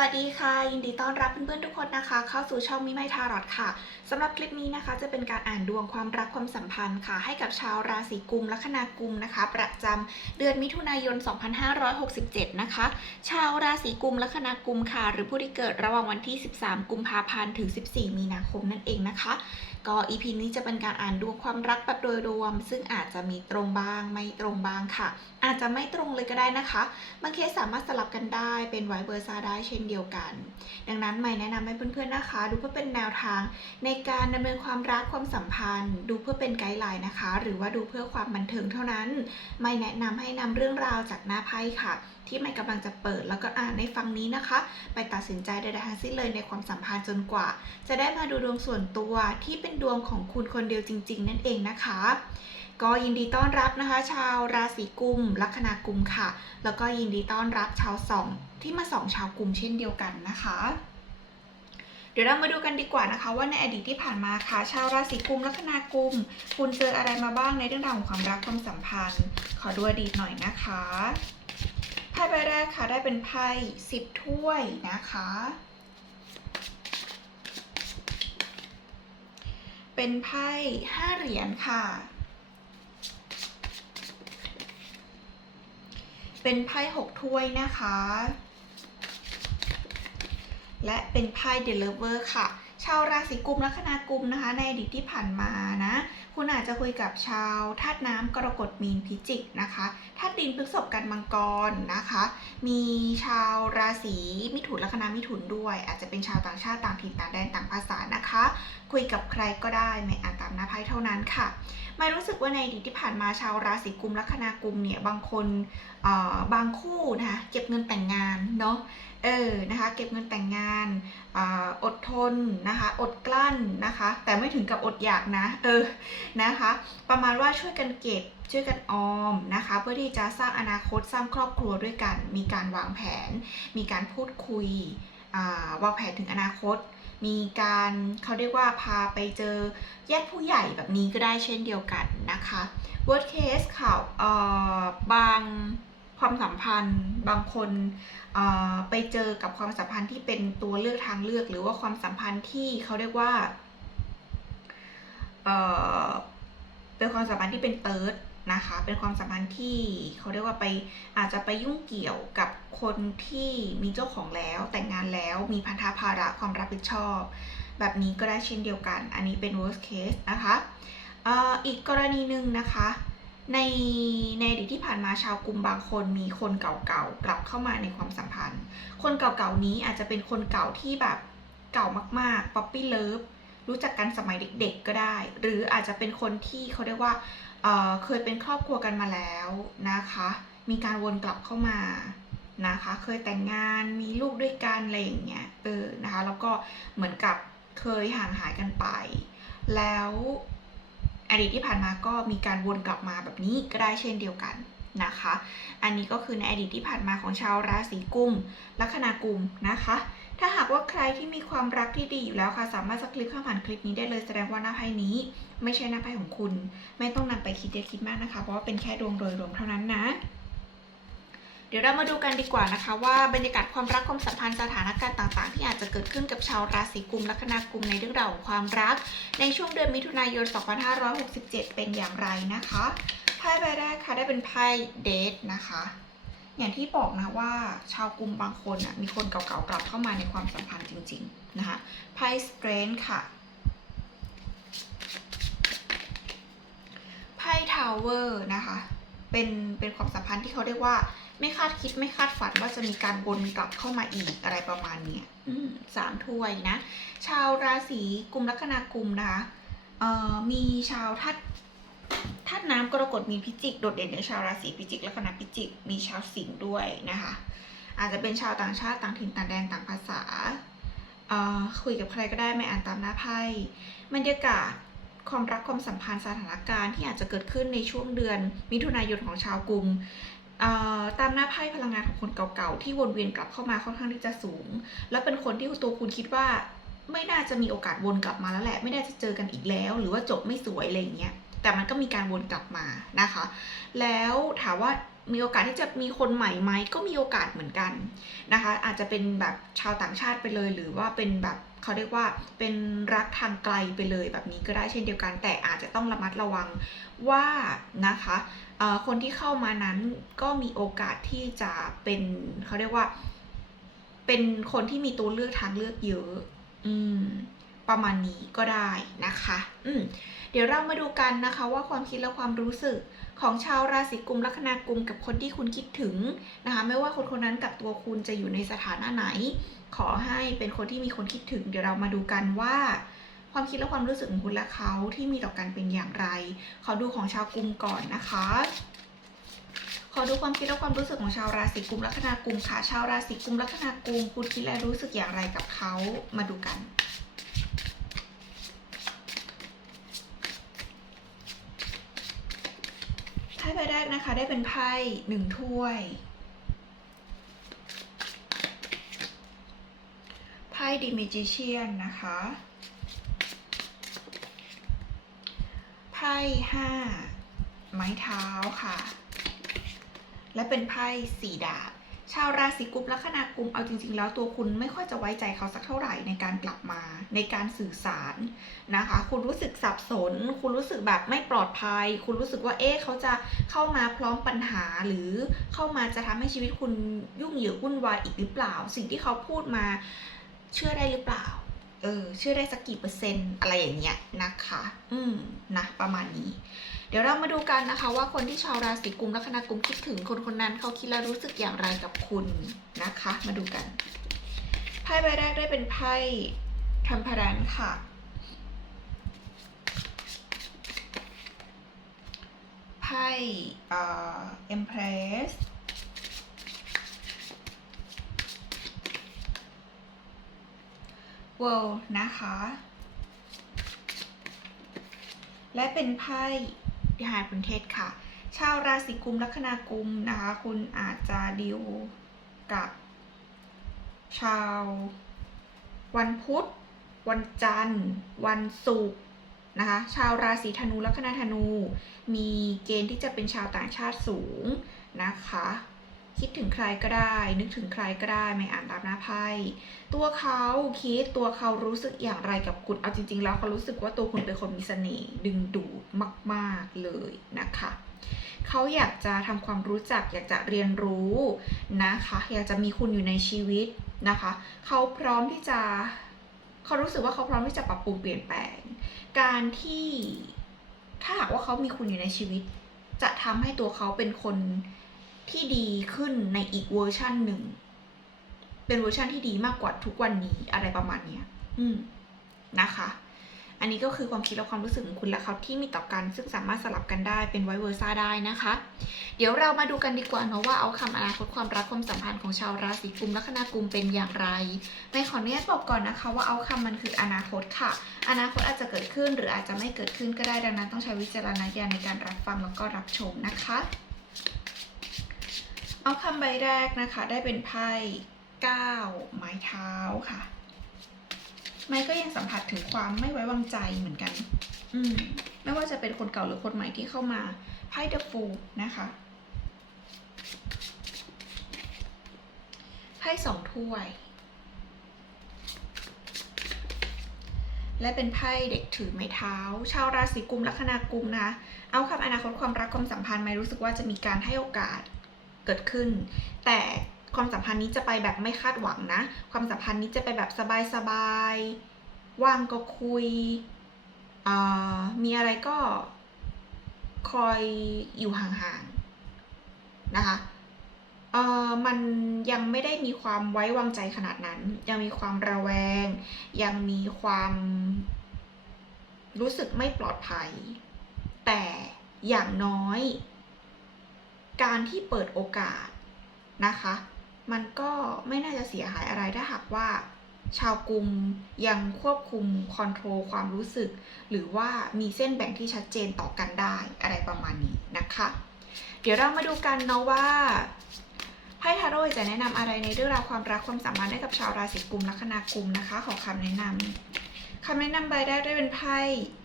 วัสดีค่ะ ยินดีต้อนรับเพื่อนๆทุกคนนะคะ เข้าสู่ช่องมิไมทารอดค่ะสำหรับคลิปนี้นะคะ จะเป็นการอ่านดวงความรักความสัมพันธ์ค่ะ ให้กับชาวราศีกุมลัคนากุมนะคะ ประจำเดือนมิถุนายน 2567 นะคะ ชาวราศีกุมลัคนากุมค่ะ หรือผู้ที่เกิดระหว่างวันที่ 13 กุมภาพันธ์ถึง 14 มีนาคมนั่นเองนะคะ ก็อีพีนี้จะเป็นการอ่านดวงความรักแบบโดยรวม ซึ่งอาจจะมีตรงบ้างไม่ตรงบ้างค่ะ อาจจะไม่ตรงเลยก็ได้นะคะบางเคสสามารถสลับกันได้เป็นไวเบอร์ซาได้เช่นเดียวกัน ดังนั้นไม่แนะนำให้เพื่อนๆนะคะ ดูเพื่อเป็นแนวทางในการดำเนินความรักความสัมพันธ์ ดูเพื่อเป็นไกด์ไลน์นะคะ หรือว่าดูเพื่อความบันเทิงเท่านั้น ไม่แนะนำให้นำเรื่องราวจากหน้าไพ่ค่ะ ที่ไม่กำลังจะเปิดแล้วก็อ่านในฟังนี้นะคะ ไปตัดสินใจใดๆทั้งสิ้นเลยในความสัมพันธ์จนกว่า จะได้มาดูดวงส่วนตัวที่เป็นดวงของคุณคนเดียวจริง ๆ นั่นเองนะคะ ก็ยินดีต้อนรับนะคะ ชาวราศีกุมลัคนากุมค่ะ แล้วก็ยินดีต้อนรับชาวสองที่มาสองชาวกุมเช่นเดียวกันนะคะ เดี๋ยวเรามาดูกันดีกว่านะคะ ว่าในอดีตที่ผ่านมาค่ะ ชาวราศีกุมลัคนากุม คุณเจออะไรมาบ้างในเรื่องราวของความรักความสัมพันธ์ ขอดูอดีตหน่อยนะคะไพ่ใบแรกค่ะได้เป็นไพ่สิบถ้วยนะคะ เป็นไพ่ห้าเหรียญค่ะ เป็นไพ่หกถ้วยนะคะ และเป็นไพ่เดลิเวอร์ค่ะ ชาวราศีกุมลัคนากุมนะคะ ในอดีตที่ผ่านมานะ คุณอาจจะคุยกับชาวธาตุน้ำกรกฎมีนพิจิกนะคะธาตุดินพฤษภกันมังกรนะคะ มีชาวราศีมิถุนลัคนามิถุนด้วย อาจจะเป็นชาวต่างชาติต่างถิ่นต่างแดนต่างภาษานะคะ คุยกับใครก็ได้ไม่อ่านตามหน้าไพ่เท่านั้นค่ะไม่รู้สึกว่าในอดีตที่ผ่านมาชาวราศีกุมลัคนากุมเนี่ยบางคนบางคู่นะคะเก็บเงินแต่งงานเนาะเออนะคะเก็บเงินแต่งงานออดทนนะคะอดกลั้นนะคะ แต่ไม่ถึงกับอดอยากนะเออนะคะ ประมาณว่าช่วยกันเก็บช่วยกันออมนะคะ เพื่อที่จะสร้างอนาคตสร้างครอบครัวด้วยกัน มีการวางแผน มีการพูดคุยวางแผนถึงอนาคต มีการเขาเรียกว่าพาไปเจอญาติผู้ใหญ่แบบนี้ก็ได้เช่นเดียวกันนะคะ worst case ค่ะเอ่อบางความสัมพันธ์บางคนเอ่อไปเจอกับความสัมพันธ์ที่เป็นตัวเลือกทางเลือก หรือว่าความสัมพันธ์ที่เขาเรียกว่าเอ่อเป็นความสัมพันธ์ที่เป็นเติร์ด นะคะ เป็นความสัมพันธ์ที่เขาเรียกว่าไปอาจจะไปยุ่งเกี่ยวกับคนที่มีเจ้าของแล้วแต่งงานแล้วมีพันธะภาระความรับผิดชอบ แบบนี้ก็ได้เช่นเดียวกัน อันนี้เป็น worst case นะคะอ่ออีกกรณีหนึ่งนะคะ ในในอดีตที่ผ่านมาชาวกลุ่มบางคนมีคนเก่าๆกลับเข้ามาในความสัมพันธ์ คนเก่าๆนี้อาจจะเป็นคนเก่าที่แบบเก่ามากๆ ป๊อปปี้เลิฟ รู้จักกันสมัยเด็ก ๆ ก็ได้ หรืออาจจะเป็นคนที่เขาเรียกว่าเเคยเป็นครอบครัวกันมาแล้วนะคะ มีการวนกลับเข้ามานะคะ เคยแต่งงานมีลูกด้วยกันอะไรอย่างเงี้ยเออนะคะ แล้วก็เหมือนกับเคยห่างหายกันไป แล้วอดีตที่ผ่านมาก็มีการวนกลับมาแบบนี้ก็ได้เช่นเดียวกัน นะคะ อันนี้ก็คือในอดีตที่ผ่านมาของชาวราศีกุมลัคนากุมนะคะ ถ้าหากว่าใครที่มีความรักที่ดีอยู่แล้วค่ะ สามารถสคลิปข้างผ่านคลิปนี้ได้เลยแสดงว่าหน้าไพ่นี้ ไม่ใช่หน้าไพ่ของคุณ ไม่ต้องนำไปคิดเยอะคิดมากนะคะ เพราะว่าเป็นแค่ดวงโดยรวมเท่านั้นนะเดี๋ยวเรามาดูกันดีกว่านะคะว่าบรรยากาศความรักความสัมพันธ์สถานการณ์ต่างๆ ที่อาจจะเกิดขึ้นกับชาวราศีกุมลัคนากุมในเรื่องราวของความรัก ในช่วงเดือนมิถุนายน 2567 เป็นอย่างไรนะคะ พ่ใบแรกค่ะได้เป็นไพ่เดทนะคะ อย่างที่บอกนะว่าชาวกลุ่มบางคนอะมีคนเก่าๆกลับเข้ามาในความสัมพันธ์จริง ๆ นะคะไพ่สเตรนค่ะไพ่ทาวเวอร์นะคะ เป็นเป็นความสัมพันธ์ที่เขาเรียกว่าไม่คาดคิดไม่คาดฝันว่าจะมีการวนกลับเข้ามาอีกอะไรประมาณเนี้ยอืมสามถ้วยนะ ชาวราศีกุมลัคนากุมนะคะเอ่อมีชาวธาตุ ธาตุน้ำกรกฎมีพิจิก โดดเด่นในชาวราศีพิจิกแลัคนาพิจิก มีชาวสิงห์ด้วยนะคะ อาจจะเป็นชาวต่างชาติต่างถิ่นต่างแดนต่างภาษา คุยกับใครก็ได้ไม่อ่านตามหน้าไพ่บรรยากาศความรักความสัมพันธ์สถานการณ์ที่อาจจะเกิดขึ้นในช่วงเดือน มิถุนายนของชาวกรุงเอ่อตามหน้าไพ่พลังงานของคนเก่าๆ ที่วนเวียนกลับเข้ามาค่อนข้างที่จะสูง แล้วเป็นคนที่ตัวคุณคิดว่าไม่น่าจะมีโอกาสวนกลับมาแล้วแหละ ไม่น่าจะเจอกันอีกแล้ว หรือว่าจบไม่สวยอะไรอย่างเงี้ย แต่มันก็มีการวนกลับมานะคะ แล้วถามว่ามีโอกาสที่จะมีคนใหม่ไหมก็มีโอกาสเหมือนกันนะคะ อาจจะเป็นแบบชาวต่างชาติไปเลย หรือว่าเป็นแบบเขาเรียกว่าเป็นรักทางไกลไปเลยแบบนี้ก็ได้เช่นเดียวกัน แต่อาจจะต้องระมัดระวังว่านะคะคนที่เข้ามานั้นก็มีโอกาสที่จะเป็นเขาเรียกว่า เป็นคนที่มีตัวเลือกทางเลือกเยอะ อืม ประมาณนี้ก็ได้นะคะ อืมเดี๋ยวเรามาดูกันนะคะว่าความคิดและความรู้สึกของชาวราศีกุมลัคนากุมกับคนที่คุณคิดถึงนะคะ ไม่ว่าคนคนนั้นกับตัวคุณจะอยู่ในสถานะไหน ขอให้เป็นคนที่มีคนคิดถึง เดี๋ยวเรามาดูกันว่า ความคิดและความรู้สึกของคุณและเขาที่มีต่อกันเป็นอย่างไร ขอดูของชาวกุมก่อนนะคะขอดูความคิดและความรู้สึกของชาวราศีกุมลัคนากุมค่ะ ชาวราศีกุมลัคนากุมคุณคิดและรู้สึกอย่างไรกับเขามาดูกัน ไพ่ใบแรกนะคะ ได้เป็นไพ่หนึ่งถ้วย ไพ่ดิมิจิเชียนนะคะ ไพ่ห้าไม้เท้าค่ะ และเป็นไพ่สี่ดาบ ชาวราศีกุมลัคนากุมเอาจริง ๆ แล้วตัวคุณไม่ค่อยจะไว้ใจเขาสักเท่าไหร่ในการกลับมาในการสื่อสารนะคะ คุณรู้สึกสับสน คุณรู้สึกแบบไม่ปลอดภัย คุณรู้สึกว่าเอ๊ะเขาจะเข้ามาพร้อมปัญหาหรือเข้ามาจะทำให้ชีวิตคุณยุ่งเหยิงวุ่นวายอีกหรือเปล่า สิ่งที่เขาพูดมาเชื่อได้หรือเปล่า เออเชื่อได้สักกี่เปอร์เซ็นต์อะไรอย่างเงี้ยนะคะ อืมนะประมาณนี้ เดี๋ยวเรามาดูกันนะคะ ว่าคนที่ชาวราศีกุมลัคนากุมคิดถึงคนคนนั้นเขาคิดและรู้สึกอย่างไรกับคุณนะคะ มาดูกันไพ่ใบแรกได้เป็นไพ่ทัมพรันค่ะไพ่เอ่อเอ็มเพรสเวิลด์นะคะ และเป็นไพ่ยาพุนเทศค่ะ ชาวราศีกุมลัคนากุมนะคะ คุณอาจจะดีลกับ ชาว วันพุธ วันจันทร์ วันศุกร์นะคะชาวราศีธนูลัคนาธนู มีเกณฑ์ที่จะเป็นชาวต่างชาติสูงนะคะ คิดถึงใครก็ได้ นึกถึงใครก็ได้ไม่อ่านตามหน้าไพ่ตัวเขาคิดตัวเขารู้สึกอย่างไรกับคุณเอาจริง ๆ แล้วเขารู้สึกว่าตัวคุณเป็นคนมีเสน่ห์ดึงดูดมาก ๆเลยนะคะเขาอยากจะทำความรู้จักอยากจะเรียนรู้นะคะ อยากจะมีคุณอยู่ในชีวิตนะคะเขาพร้อมที่จะเขารู้สึกว่าเขาพร้อมที่จะปรับปรุงเปลี่ยนแปลง การที่ถ้าหากว่าเขามีคุณอยู่ในชีวิต จะทำให้ตัวเขาเป็นคน ที่ดีขึ้นในอีกเวอร์ชันหนึ่ง เป็นเวอร์ชันที่ดีมากกว่าทุกวันนี้อะไรประมาณเนี้ย อืมนะคะ อันนี้ก็คือความคิดและความรู้สึกของคุณและเขาที่มีต่อกัน ซึ่งสามารถสลับกันได้เป็นไวเวอร์ซ่าได้นะคะ เดี๋ยวเรามาดูกันดีกว่าเนาะว่าเอาคำอนาคตความรักความสัมพันธ์ของชาวราศีกุมลัคนากุมเป็นอย่างไรในขออนุญาตบอกก่อนนะคะว่าเอาคำมันคืออนาคตค่ะ อนาคตอาจจะเกิดขึ้นหรืออาจจะไม่เกิดขึ้นก็ได้ดังนั้น ต้องใช้วิจารณญาณในการรับฟังแล้วก็รับชมนะคะ เอาคำใบแรกนะคะ ได้เป็นไพ่เก้าไม้เท้าค่ะ ไม้ก็ยังสัมผัสถึงความไม่ไว้วางใจเหมือนกัน อืม ไม่ว่าจะเป็นคนเก่าหรือคนใหม่ที่เข้ามาไพ่เดอะฟูนะคะไพ่สองถ้วย และเป็นไพ่เด็กถือไม้เท้า ชาวราศีกุมลัคนากุมนะ เอาคำอนาคตความรักความสัมพันธ์ไม่รู้สึกว่าจะมีการให้โอกาส เกิดขึ้น แต่ความสัมพันธ์นี้จะไปแบบไม่คาดหวังนะ ความสัมพันธ์นี้จะไปแบบสบายๆ ว่างก็คุย มีอะไรก็คอยอยู่ห่างๆ นะคะเออมันยังไม่ได้มีความไว้วางใจขนาดนั้น ยังมีความระแวง ยังมีความรู้สึกไม่ปลอดภัย แต่อย่างน้อย การที่เปิดโอกาสนะคะ มันก็ไม่น่าจะเสียหายอะไรถ้าหากว่า ชาวกรุมยังควบคุมคอนโทรลความรู้สึก หรือว่ามีเส้นแบ่งที่ชัดเจนต่อกันได้อะไรประมาณนี้นะคะ เดี๋ยวเรามาดูกันเนาะว่าไพ่ทาโร่จะแนะนำอะไรในเรื่องราวความรักความสัมพันธ์ให้กับชาวราศีกุมลัคนากุมนะคะ ขอคำแนะนำคำแนะนำใบแรกได้เป็นไพ่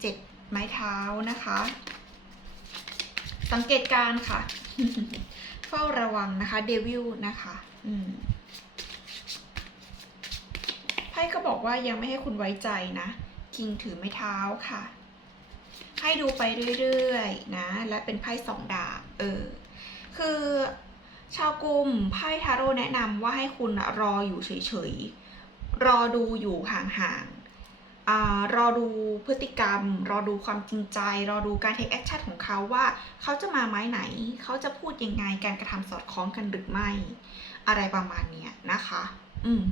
เจ็ดไม้เท้านะคะ สังเกตการค่ะ ฝฝ้าระวังนะคะเดวิลนะคะ อืมไพ่ก็บอกว่ายังไม่ให้คุณไว้ใจนะ คิงถือไม้เท้าค่ะ ให้ดูไปเรื่อยๆนะ และเป็นไพ่สองดาบเออ คือชาวกลุ่มไพ่ทาโร่แนะนำว่าให้คุณรออยู่เฉยๆ รอดูอยู่ห่างๆ รอดูพฤติกรรม รอดูความจริงใจ รอดูการเทคแอคชั่นของเขาว่าเขาจะมาไม้ไหน เขาจะพูดยังไง การกระทำสอดคล้องกันหรือไม่ อะไรประมาณเนี้ยนะคะ อืม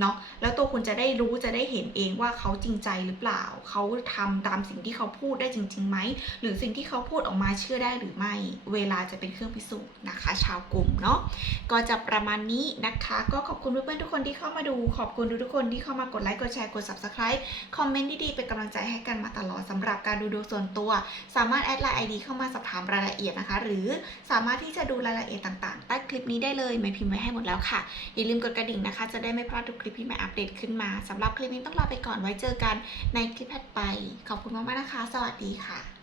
เนาะแล้วตัวคุณจะได้รู้จะได้เห็นเองว่าเขาจริงใจหรือเปล่า เขาทำตามสิ่งที่เขาพูดได้จริงๆไหมหรือสิ่งที่เขาพูดออกมาเชื่อได้หรือไม่ เวลาจะเป็นเครื่องพิสูจน์นะคะ ชาวกลุ่มเนาะก็จะประมาณนี้นะคะ ก็ขอบคุณเพื่อนๆทุกคนที่เข้ามาดู ขอบคุณทุกคนที่เข้ามากดไลค์กดแชร์กด subscribe คอมเมนต์ดีๆเป็นกำลังใจให้กันมาตลอดสำหรับการดูดวงส่วนตัว สามารถแอดไลน์ไอดีเข้ามาสอบถามรายละเอียดนะคะ หรือสามารถที่จะดูรายละเอียดต่างๆใต้คลิปนี้ได้เลยไม่พิมพ์ไว้ให้หมดแล้วค่ะอย่าลืมกดกระดิ่งนะคะ จะได้ไม่พลาดทุกลิปที่ใหม่อัปเดตขึ้นมาสำหรับคลิปนี้ต้องลาไปก่อนไว้เจอกันในคลิปถัดไป ขอบคุณมากๆนะคะ สวัสดีค่ะ